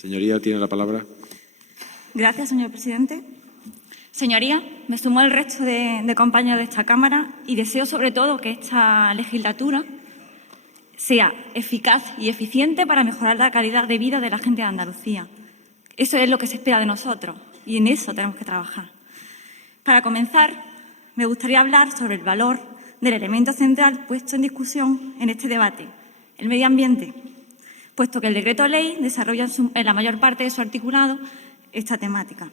Señoría, tiene la palabra. Gracias, señor presidente. Señorías, me sumo al resto de compañeros de esta Cámara y deseo sobre todo que esta legislatura sea eficaz y eficiente para mejorar la calidad de vida de la gente de Andalucía. Eso es lo que se espera de nosotros y en eso tenemos que trabajar. Para comenzar, me gustaría hablar sobre el valor del elemento central puesto en discusión en este debate, el medio ambiente, puesto que el decreto ley desarrolla en la mayor parte de su articulado esta temática.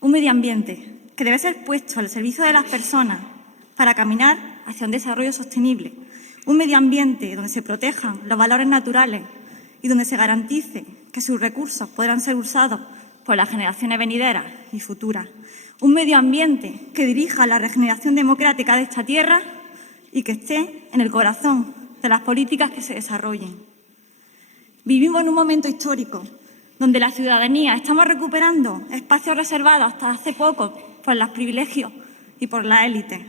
Un medio ambiente que debe ser puesto al servicio de las personas para caminar hacia un desarrollo sostenible. Un medio ambiente donde se protejan los valores naturales y donde se garantice que sus recursos podrán ser usados por las generaciones venideras y futuras. Un medio ambiente que dirija la regeneración democrática de esta tierra y que esté en el corazón de las políticas que se desarrollen. Vivimos en un momento histórico donde la ciudadanía estamos recuperando espacios reservados hasta hace poco por los privilegios y por la élite.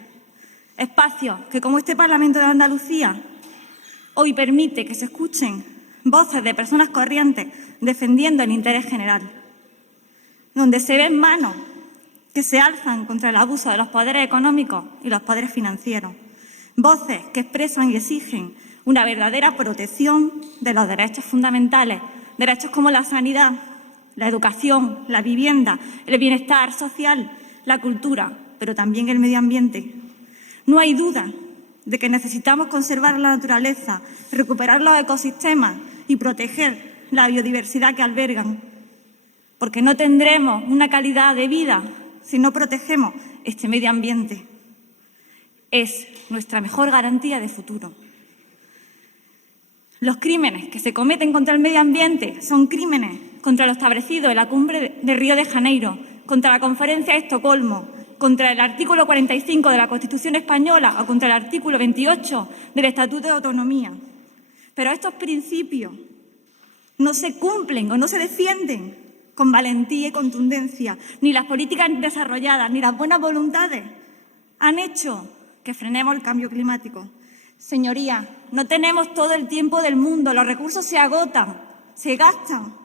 Espacios que, como este Parlamento de Andalucía, hoy permite que se escuchen voces de personas corrientes defendiendo el interés general. Donde se ven manos que se alzan contra el abuso de los poderes económicos y los poderes financieros. Voces que expresan y exigen una verdadera protección de los derechos fundamentales, derechos como la sanidad, la educación, la vivienda, el bienestar social, la cultura, pero también el medio ambiente. No hay duda de que necesitamos conservar la naturaleza, recuperar los ecosistemas y proteger la biodiversidad que albergan, porque no tendremos una calidad de vida si no protegemos este medio ambiente. Es nuestra mejor garantía de futuro. Los crímenes que se cometen contra el medio ambiente son crímenes contra lo establecido en la cumbre de Río de Janeiro, contra la Conferencia de Estocolmo, contra el artículo 45 de la Constitución española o contra el artículo 28 del Estatuto de Autonomía. Pero estos principios no se cumplen o no se defienden con valentía y contundencia. Ni las políticas desarrolladas ni las buenas voluntades han hecho que frenemos el cambio climático. Señorías, no tenemos todo el tiempo del mundo, los recursos se agotan, se gastan,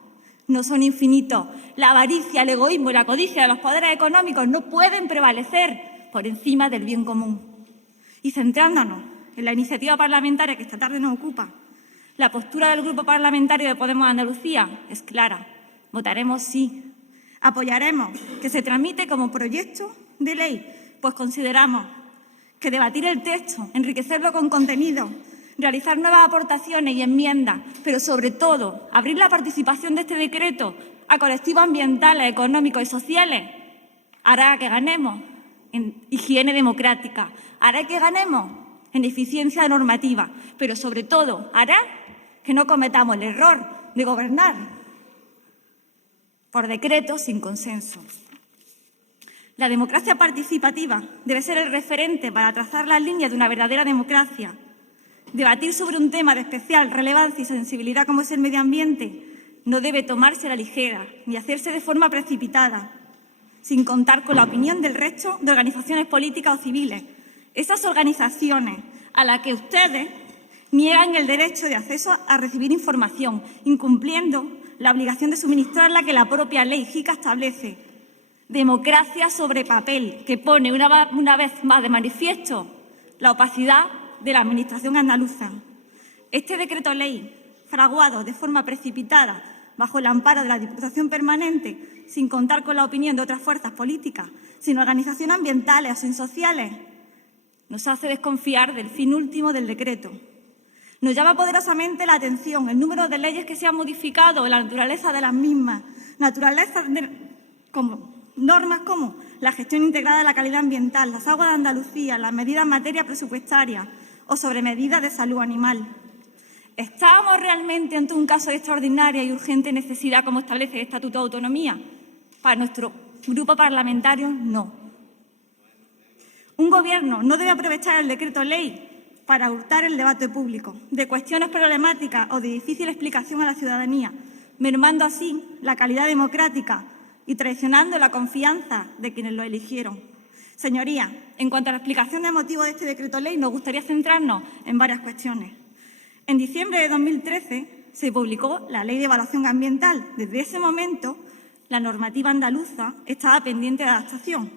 no son infinitos. La avaricia, el egoísmo y la codicia de los poderes económicos no pueden prevalecer por encima del bien común. Y centrándonos en la iniciativa parlamentaria que esta tarde nos ocupa, la postura del Grupo Parlamentario de Podemos Andalucía es clara. Votaremos sí. Apoyaremos que se tramite como proyecto de ley, pues consideramos que debatir el texto, enriquecerlo con contenido, realizar nuevas aportaciones y enmiendas, pero sobre todo abrir la participación de este decreto a colectivos ambientales, económicos y sociales, hará que ganemos en higiene democrática, hará que ganemos en eficiencia normativa, pero sobre todo hará que no cometamos el error de gobernar por decreto sin consenso. La democracia participativa debe ser el referente para trazar las líneas de una verdadera democracia. Debatir sobre un tema de especial relevancia y sensibilidad como es el medio ambiente no debe tomarse a la ligera ni hacerse de forma precipitada, sin contar con la opinión del resto de organizaciones políticas o civiles. Esas organizaciones a las que ustedes niegan el derecho de acceso a recibir información, incumpliendo la obligación de suministrarla que la propia ley JICA establece. Democracia sobre papel, que pone una vez más de manifiesto la opacidad de la Administración andaluza. Este decreto ley, fraguado de forma precipitada bajo el amparo de la Diputación Permanente, sin contar con la opinión de otras fuerzas políticas, sin organizaciones ambientales o sin sociales, nos hace desconfiar del fin último del decreto. Nos llama poderosamente la atención el número de leyes que se han modificado en la naturaleza de las mismas, normas como la gestión integrada de la calidad ambiental, las aguas de Andalucía, las medidas en materia presupuestaria o sobre medidas de salud animal. ¿Estamos realmente ante un caso de extraordinaria y urgente necesidad como establece el Estatuto de Autonomía? Para nuestro grupo parlamentario, no. Un Gobierno no debe aprovechar el decreto ley para hurtar el debate público de cuestiones problemáticas o de difícil explicación a la ciudadanía, mermando así la calidad democrática y traicionando la confianza de quienes lo eligieron. Señorías, en cuanto a la explicación de motivos de este decreto ley, nos gustaría centrarnos en varias cuestiones. En diciembre de 2013, se publicó la Ley de Evaluación Ambiental. Desde ese momento, la normativa andaluza estaba pendiente de adaptación.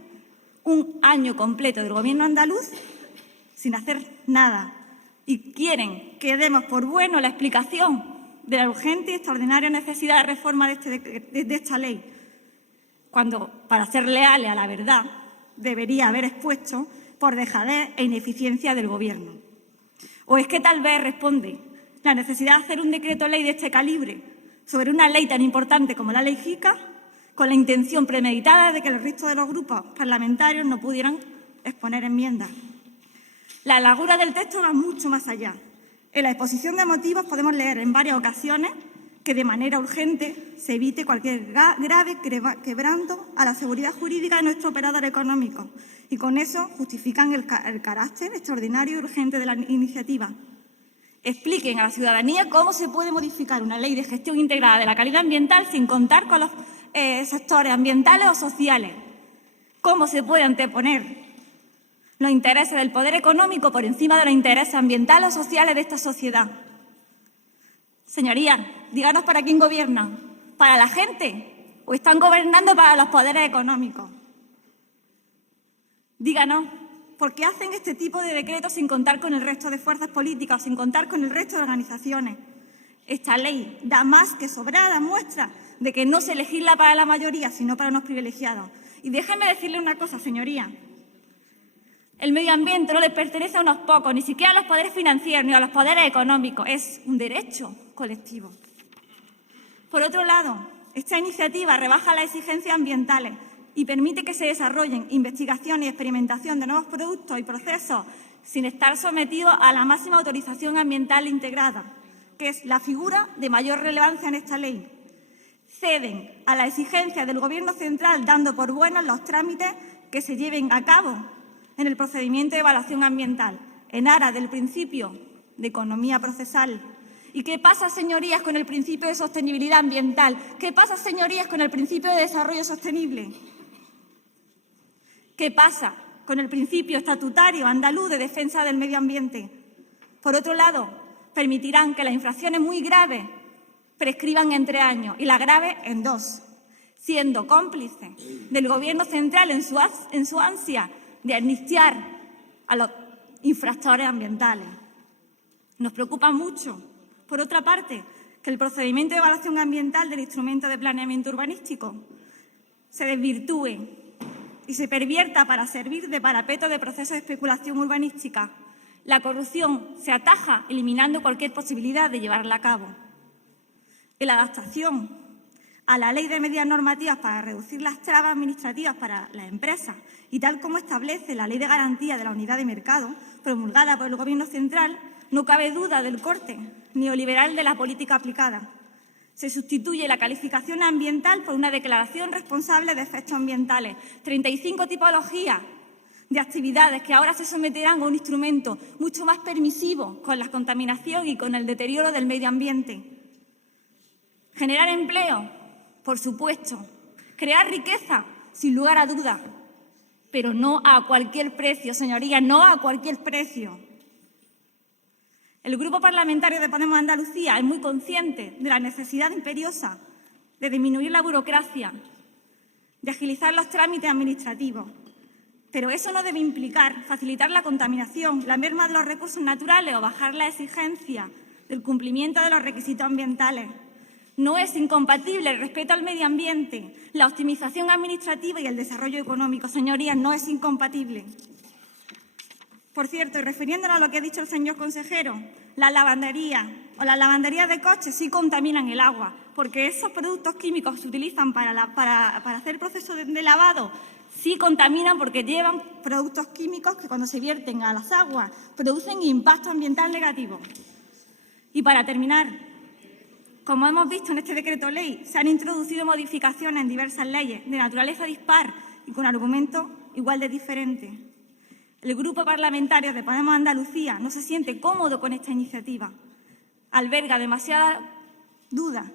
Un año completo del Gobierno andaluz sin hacer nada. Y quieren que demos por bueno la explicación de la urgente y extraordinaria necesidad de reforma de esta ley, cuando, para ser leales a la verdad, debería haber expuesto por dejadez e ineficiencia del Gobierno. ¿O es que tal vez responde la necesidad de hacer un decreto ley de este calibre sobre una ley tan importante como la ley JICA con la intención premeditada de que el resto de los grupos parlamentarios no pudieran exponer enmiendas? La largura del texto va mucho más allá. En la exposición de motivos podemos leer en varias ocasiones que de manera urgente se evite cualquier grave quebranto a la seguridad jurídica de nuestro operador económico y con eso justifican el carácter extraordinario y urgente de la iniciativa. Expliquen a la ciudadanía cómo se puede modificar una ley de gestión integrada de la calidad ambiental sin contar con los sectores ambientales o sociales. Cómo se puede anteponer los intereses del poder económico por encima de los intereses ambientales o sociales de esta sociedad. Señorías, díganos para quién gobiernan, ¿para la gente o están gobernando para los poderes económicos? Díganos, ¿por qué hacen este tipo de decretos sin contar con el resto de fuerzas políticas o sin contar con el resto de organizaciones? Esta ley da más que sobrada muestra de que no se legisla para la mayoría, sino para unos privilegiados. Y déjenme decirle una cosa, señoría. El medio ambiente no le pertenece a unos pocos, ni siquiera a los poderes financieros ni a los poderes económicos. Es un derecho colectivo. Por otro lado, esta iniciativa rebaja las exigencias ambientales y permite que se desarrollen investigación y experimentación de nuevos productos y procesos sin estar sometidos a la máxima autorización ambiental integrada, que es la figura de mayor relevancia en esta ley. Ceden a la exigencia del Gobierno central dando por buenos los trámites que se lleven a cabo en el procedimiento de evaluación ambiental, en aras del principio de economía procesal. ¿Y qué pasa, señorías, con el principio de sostenibilidad ambiental? ¿Qué pasa, señorías, con el principio de desarrollo sostenible? ¿Qué pasa con el principio estatutario andaluz de defensa del medio ambiente? Por otro lado, permitirán que las infracciones muy graves prescriban en 3 años y las graves en 2, siendo cómplices del Gobierno central en su ansia de amnistiar a los infractores ambientales. Nos preocupa mucho, por otra parte, que el procedimiento de evaluación ambiental del instrumento de planeamiento urbanístico se desvirtúe y se pervierta para servir de parapeto de procesos de especulación urbanística. La corrupción se ataja eliminando cualquier posibilidad de llevarla a cabo. En la adaptación a la Ley de Medidas Normativas para reducir las trabas administrativas para las empresas y tal como establece la Ley de Garantía de la Unidad de Mercado, promulgada por el Gobierno central, no cabe duda del corte neoliberal de la política aplicada. Se sustituye la calificación ambiental por una declaración responsable de efectos ambientales. 35 tipologías de actividades que ahora se someterán a un instrumento mucho más permisivo con la contaminación y con el deterioro del medio ambiente. Generar empleo, por supuesto. Crear riqueza, sin lugar a dudas. Pero no a cualquier precio, señorías, no a cualquier precio. El Grupo Parlamentario de Podemos Andalucía es muy consciente de la necesidad imperiosa de disminuir la burocracia, de agilizar los trámites administrativos, pero eso no debe implicar facilitar la contaminación, la merma de los recursos naturales o bajar la exigencia del cumplimiento de los requisitos ambientales. No es incompatible el respeto al medio ambiente, la optimización administrativa y el desarrollo económico. Señorías, no es incompatible. Por cierto, y refiriéndonos a lo que ha dicho el señor consejero, las lavanderías o las lavanderías de coches sí contaminan el agua, porque esos productos químicos que se utilizan para hacer el proceso de lavado sí contaminan porque llevan productos químicos que cuando se vierten a las aguas producen impacto ambiental negativo. Y para terminar, como hemos visto en este decreto ley, se han introducido modificaciones en diversas leyes de naturaleza dispar y con argumentos igual de diferentes. El Grupo Parlamentario de Podemos Andalucía no se siente cómodo con esta iniciativa. Alberga demasiadas dudas,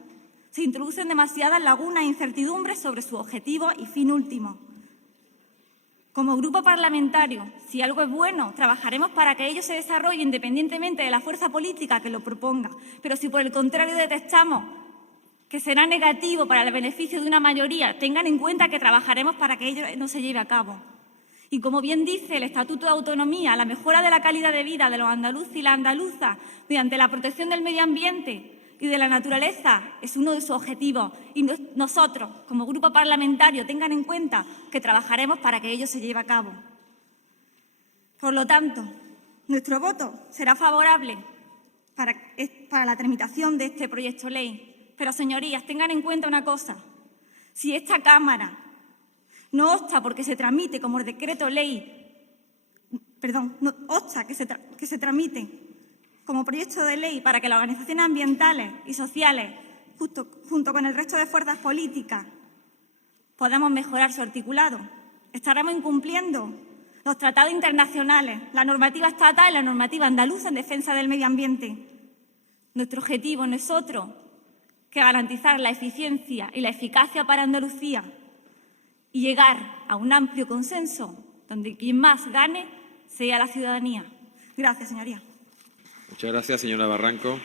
se introducen demasiadas lagunas e incertidumbres sobre su objetivo y fin último. Como grupo parlamentario, si algo es bueno, trabajaremos para que ello se desarrolle independientemente de la fuerza política que lo proponga. Pero si por el contrario detectamos que será negativo para el beneficio de una mayoría, tengan en cuenta que trabajaremos para que ello no se lleve a cabo. Y como bien dice el Estatuto de Autonomía, la mejora de la calidad de vida de los andaluces y las andaluzas mediante la protección del medio ambiente y de la naturaleza es uno de sus objetivos. Y nosotros, como grupo parlamentario, tengan en cuenta que trabajaremos para que ello se lleve a cabo. Por lo tanto, nuestro voto será favorable para la tramitación de este proyecto de ley. Pero, señorías, tengan en cuenta una cosa. Si esta Cámara no obsta porque se tramite como decreto ley, no obsta que se tramite como proyecto de ley para que las organizaciones ambientales y sociales, junto con el resto de fuerzas políticas, podamos mejorar su articulado, estaremos incumpliendo los tratados internacionales, la normativa estatal y la normativa andaluza en defensa del medio ambiente. Nuestro objetivo no es otro que garantizar la eficiencia y la eficacia para Andalucía y llegar a un amplio consenso donde quien más gane sea la ciudadanía. Gracias, señoría. Muchas gracias, señora Barranco.